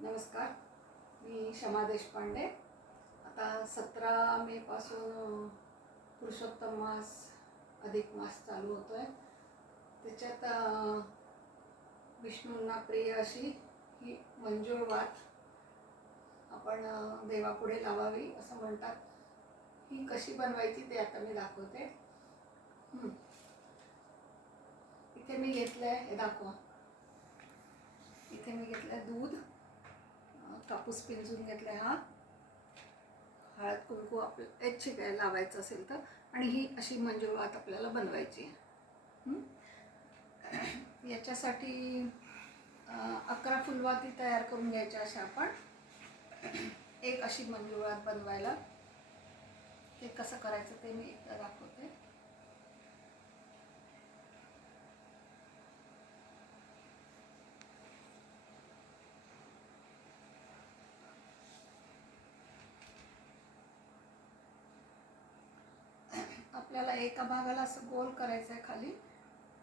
नमस्कार, मी शमा देशपांडे. आता 17 मे पासून पुरुषोत्तम मास अधिक मास चालू होतो आहे. त्याच्यात विष्णूंना प्रिय अशी ही मंजूळ वात आपण देवापुढे लावावी असं म्हणतात. ही कशी बनवायची ते आता मी दाखवते. इथे मी घेतलंय, हे दाखवा. इथे मी घेतलंय दूध, कापूस पिंजून घेतलाय, हा हळद कुंकू आपल्याला याची काय लावायचं असेल तर, आणि ही अशी मंजूळ वात आपल्याला बनवायची आहे. याच्यासाठी 11 फुलवाती तयार करून घ्यायच्या. अशा आपण एक अशी मंजूळ वात बनवायला ते कसं करायचं ते मी एकदा दाखवते. आपल्याला एका भागाला असं गोल करायचं आहे खाली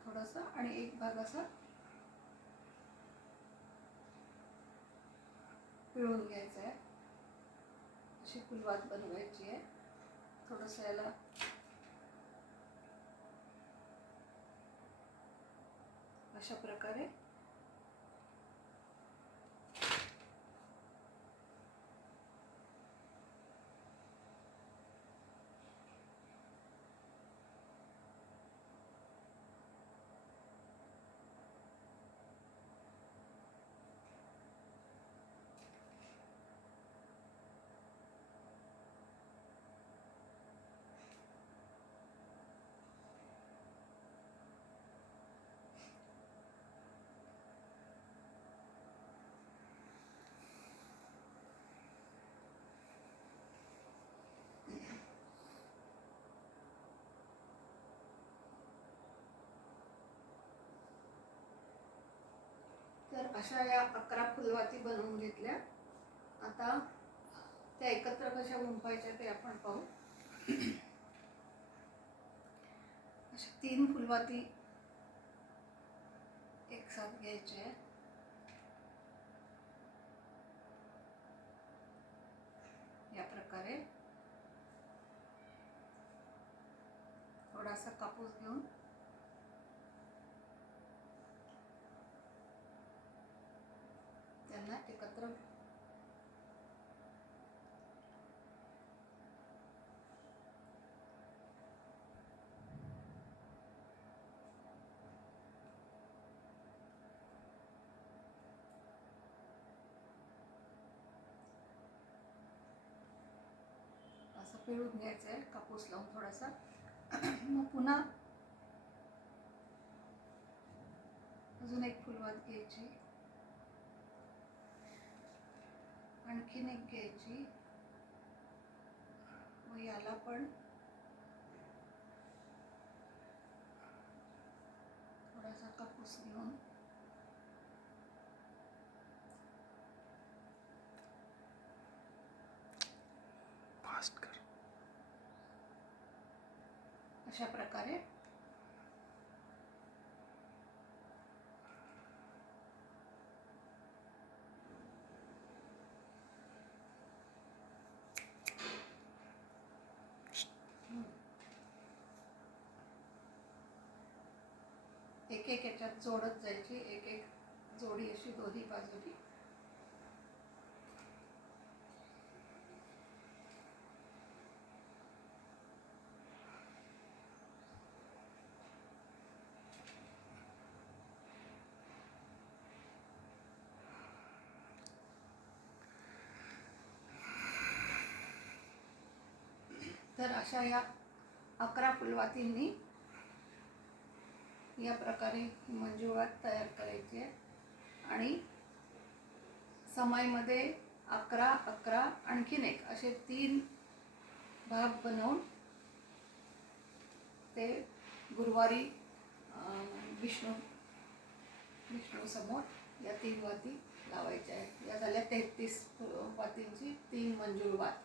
थोडंसं, आणि एक भाग असा पिळून घ्यायचा आहे. अशी फुलवात बनवायची आहे. थोडंसं याला अशा प्रकारे तर अशा या 11 फुलवाती बनवून घेतल्या. आता त्या एकत्र कशा गुंफायच्या ते आपण पाहू. अशा 3 फुलवाती एक साथ घ्यायच्या आहे. या प्रकारे थोडासा कापूस घेऊन त्यांना एकत्र असं पिळून घ्यायचं आहे कापूस लावून थोडासा. मग पुन्हा अजून एक फुलवात घ्यायची, आणखीन एक घ्यायची, व याला पण थोडासा कापूस घेऊन फास्ट कर. अशा प्रकारे एक एक याच्यात जोडत जायची, एक एक जोडी अशी दोन्ही बाजूनी. तर अशा या 11 फुलवातींनी या प्रकारे मंजूळ वात तयार करायची आहे. आणि समाईमध्ये 11, 11 आणखीन एक असे 3 भाग बनवून ते गुरुवारी विष्णू समोर या 3 वाती लावायच्या आहेत. या झाल्या 33 वातींची 3 मंजूळ वात.